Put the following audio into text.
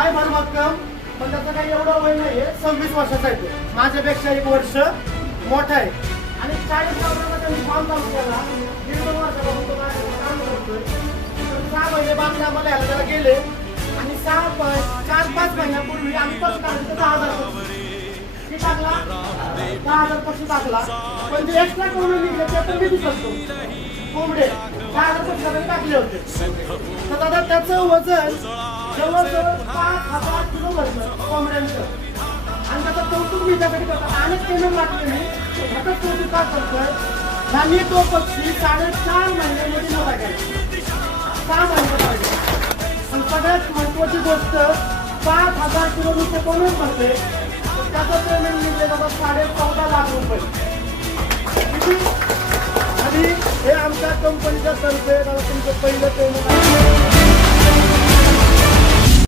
हाय भरभक्कम, पण त्याचं काही एवढं वय नाहीये. 26 वर्षाचा आहे तो. माझ्यापेक्षा 1 वर्ष मोठा आहे. आणि 40 वर्षाचा त्यांनी फॉर्म चालू केला. 1.5 वर्षापासून तो माझ्याकडे काम करतोय. तर 6 महिने बांधले आम्हाला ह्याला त्याला गेले. आणि 4-5 महिन्यापूर्वी आम्ही पैसे टाकले 10,000 ते टाकला, 10,000 पैसे टाकला. पण जे एक्स्ट्रा कोंबडे निघले ते पण मी दिसतो. कोंबडे 10,000 पैसे टाकले होते. तर दादा त्याचं वजन जवळजवळ 5,000 किलो भरलं कोंबड्यांचं. आणि त्याचं कौतुक मी त्यासाठी करतो. अनेक पेमेंट लागते मी ह्याचं कौतुक का करतोय. ह्यांनी तो पक्षी 4.5 महिन्यामध्ये मोठा केला. 6 महिने. पण सगळ्यात महत्वाची गोष्ट 5,000 किलो नुसते कोंबडे भरते. त्याचं पेमेंट निघले बाबा 14.5 लाख रुपये. आणि हे आमच्या कंपनीच्या तर्फे तुमचं पहिलं पेमेंट आहे.